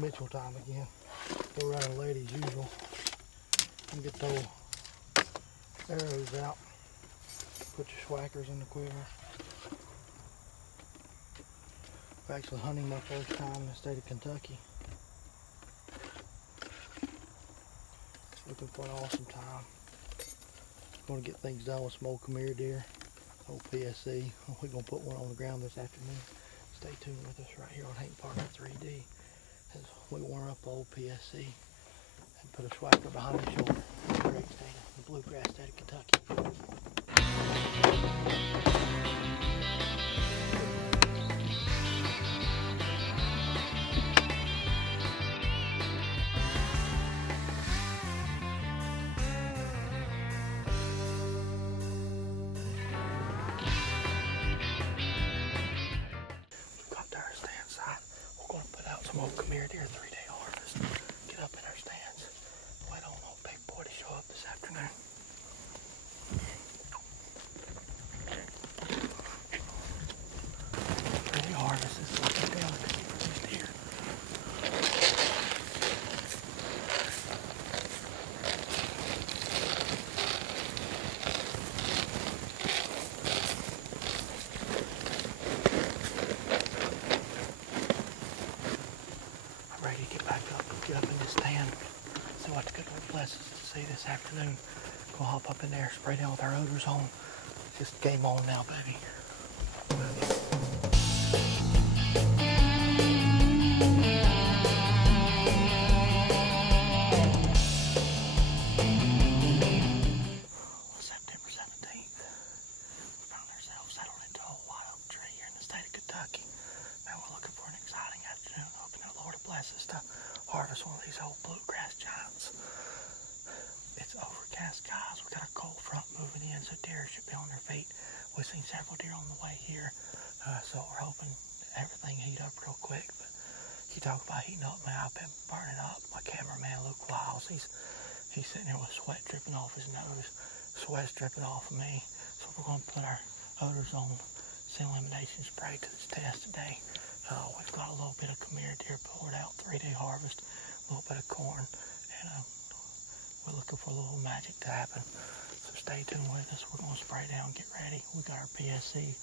Mitchell time again. We're running late as usual. And get those arrows out. Put your swackers in the quiver. I'm actually hunting my first time in the state of Kentucky. Looking for an awesome time. Going to get things done with some old Khmer deer, old PSC. We're going to put one on the ground this afternoon. Stay tuned with us right here on Hank Parker 3D as we warm up old PSC and put a swacker behind the shoulder. It's a great state, the bluegrass state of Kentucky. Some old Khmer deer 3-day harvest. Get up in our stands. Wait on old big boy to show up this afternoon. 3-day harvest is like a delicacy for these deer. Ready to get back up, get up in this stand, see what the good Lord blesses us to see this afternoon. Go hop up in there, spray down with our odors on. Just game on now, baby. September 17th, we found ourselves settled into a white oak tree here in the state of Kentucky. Man, we're looking for an exciting afternoon. Hoping the Lord bless us to harvest one of these old bluegrass giants. It's overcast, guys. We got a cold front moving in, so deer should be on their feet. We've seen several deer on the way here, so we're hoping everything heat up real quick. But you talk about heating up, man. I've been burning up. My cameraman, Luke Wiles, he's sitting there with sweat dripping off his nose, sweat's dripping off of me. So we're going to put our odors on, send elimination spray to this test today. We've got a little bit of Khmer deer poured out, 3-day harvest, a little bit of corn, and we're looking for a little magic to happen. So stay tuned with us. We're going to spray down, get ready. We got our PSC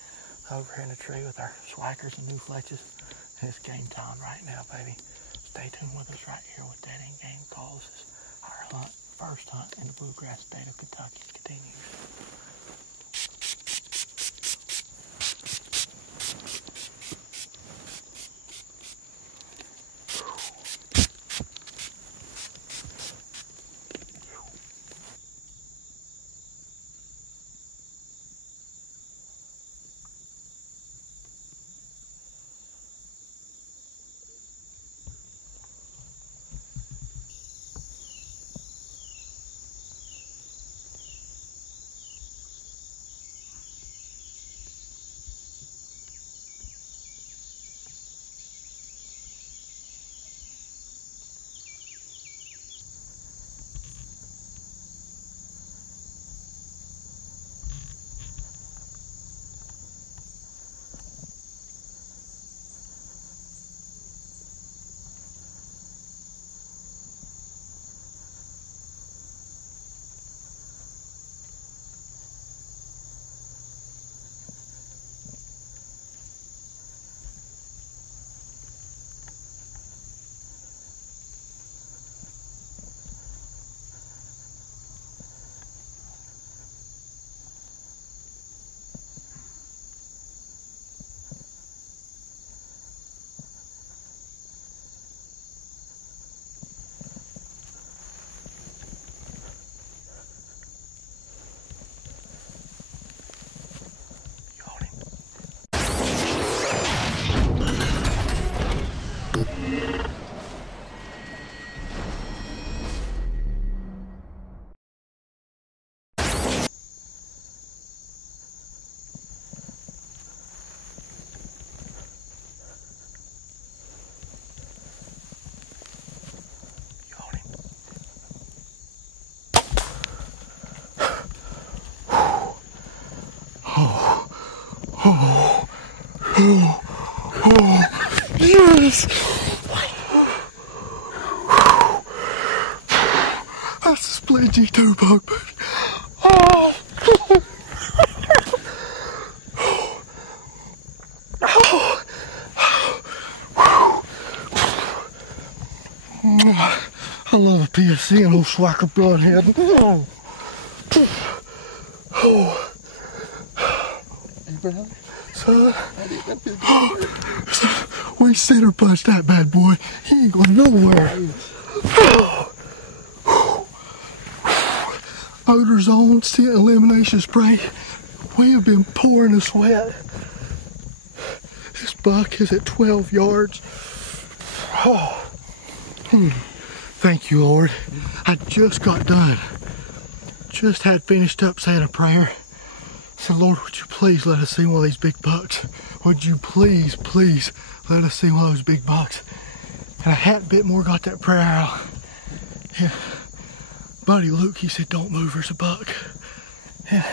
over here in the tree with our swackers and new fletches. And it's game time right now, baby. Stay tuned with us right here with Dead End Game Calls. Our hunt, first hunt in the bluegrass state of Kentucky continues. Yes! That's a split G2 buck, buddy. Oh. I love a PSC and old Swacker Bloodhead. Son, we center punch that bad boy. He ain't going nowhere. Odor Zone, scent elimination spray. We have been pouring the sweat. This buck is at 12 yards. Oh. Thank you, Lord. I just got done. Just had finished up saying a prayer. So Lord, would you please let us see one of these big bucks? Would you please, please let us see one of those big bucks? And I hadn't bit more got that prayer out. Yeah. Buddy Luke, he said, don't move, there's a buck. Yeah.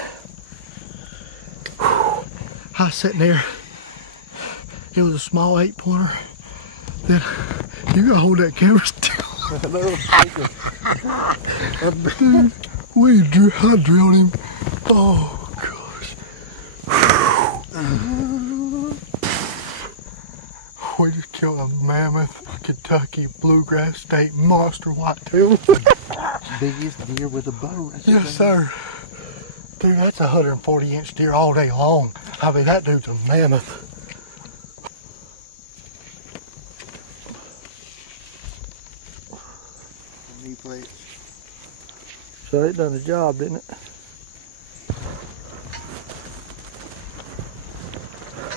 I was sitting there. It was a small 8-pointer. Then you gotta hold that camera still. Dude, I drilled him. Oh. We just killed a mammoth Kentucky bluegrass state monster whitetail. Biggest deer with a bow. Yes, sir. Dude, that's a 140-inch deer all day long. I mean, that dude's a mammoth. So it done the job, didn't it?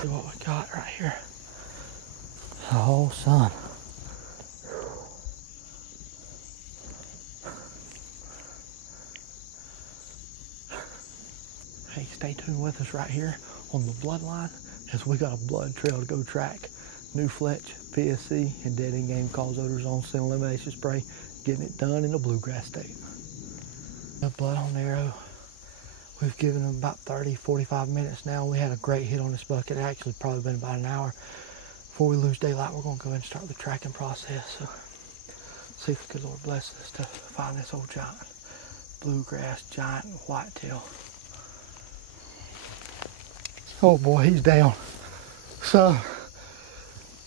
See what we got right here. The whole sun. Hey, stay tuned with us right here on the bloodline as we got a blood trail to go track. New Fletch, PSC, and dead end game calls Odor Zone scent elimination spray. Getting it done in the bluegrass state. The blood on the arrow. We've given them about 30, 45 minutes now. We had a great hit on this buck. It actually probably been about an hour. Before we lose daylight, we're going to go ahead and start the tracking process. So, see if the good Lord blesses us to find this old giant bluegrass giant whitetail. Oh boy, he's down. So,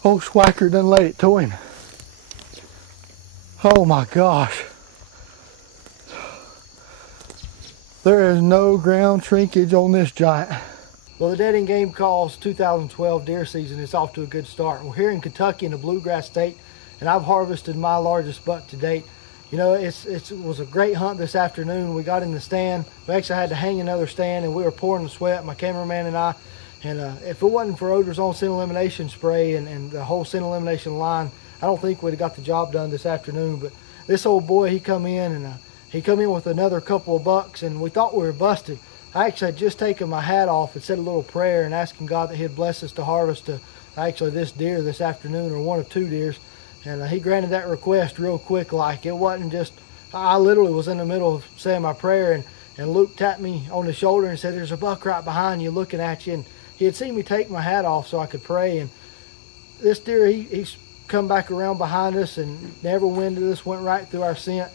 old Swacker done laid it to him. Oh my gosh. There is no ground shrinkage on this giant. Well, the Dead End Game Calls 2012 deer season is off to a good start. We're here in Kentucky in the bluegrass state, and I've harvested my largest buck to date. You know, it was a great hunt this afternoon. We got in the stand. We actually had to hang another stand, and we were pouring the sweat, my cameraman and I. And if it wasn't for Odor Zone scent elimination spray and the whole scent elimination line, I don't think we'd have got the job done this afternoon. But this old boy, he come in, and he come in with another couple of bucks, and we thought we were busted. I actually had just taken my hat off and said a little prayer and asking God that he'd bless us to harvest actually this deer this afternoon, or one of 2 deers. And he granted that request real quick. Like, it wasn't just, I literally was in the middle of saying my prayer, and Luke tapped me on the shoulder and said, there's a buck right behind you looking at you. And he had seen me take my hat off so I could pray. And this deer, he's come back around behind us and never winded us, went right through our scent.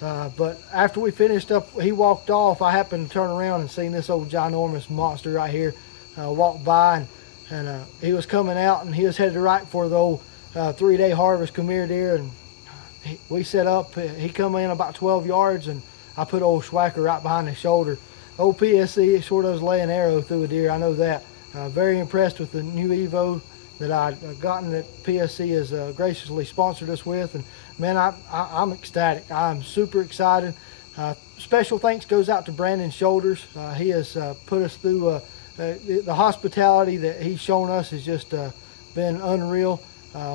But after we finished up, he walked off. I happened to turn around and seen this old ginormous monster right here walk by, and he was coming out, and he was headed right for the old 3-day harvest come here deer. And we set up. He come in about 12 yards, and I put old Swacker right behind his shoulder. Old PSC sure does lay an arrow through a deer. I know that. Very impressed with the new Evo that I've gotten, that PSC has graciously sponsored us with. And man, I'm ecstatic. I'm super excited. Special thanks goes out to Brandon Shoulders. He has put us through the hospitality that he's shown us has just been unreal.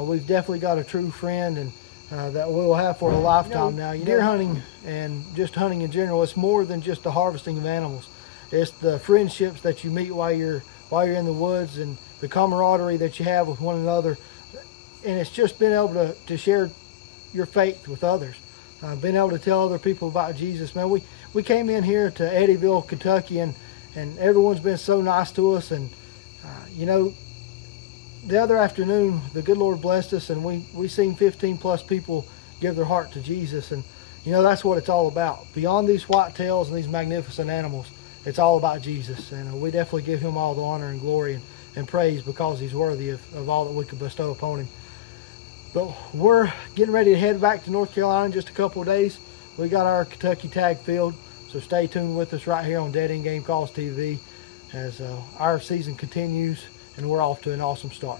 We've definitely got a true friend, and that we'll have for a lifetime now. Deer hunting and just hunting in general, it's more than just the harvesting of animals. It's the friendships that you meet while you're in the woods, and the camaraderie that you have with one another. And it's just being able to share your faith with others. Being able to tell other people about Jesus. Man, we came in here to Eddyville, Kentucky, and everyone's been so nice to us. And you know, the other afternoon, the good Lord blessed us, and we seen 15+ people give their heart to Jesus. And You know, that's what it's all about. Beyond these whitetails and these magnificent animals, it's all about Jesus. And we definitely give him all the honor and glory and praise because he's worthy of all that we could bestow upon him. But we're getting ready to head back to North Carolina in just a couple of days. We got our Kentucky tag field, so stay tuned with us right here on Dead End Game Calls TV as our season continues and we're off to an awesome start.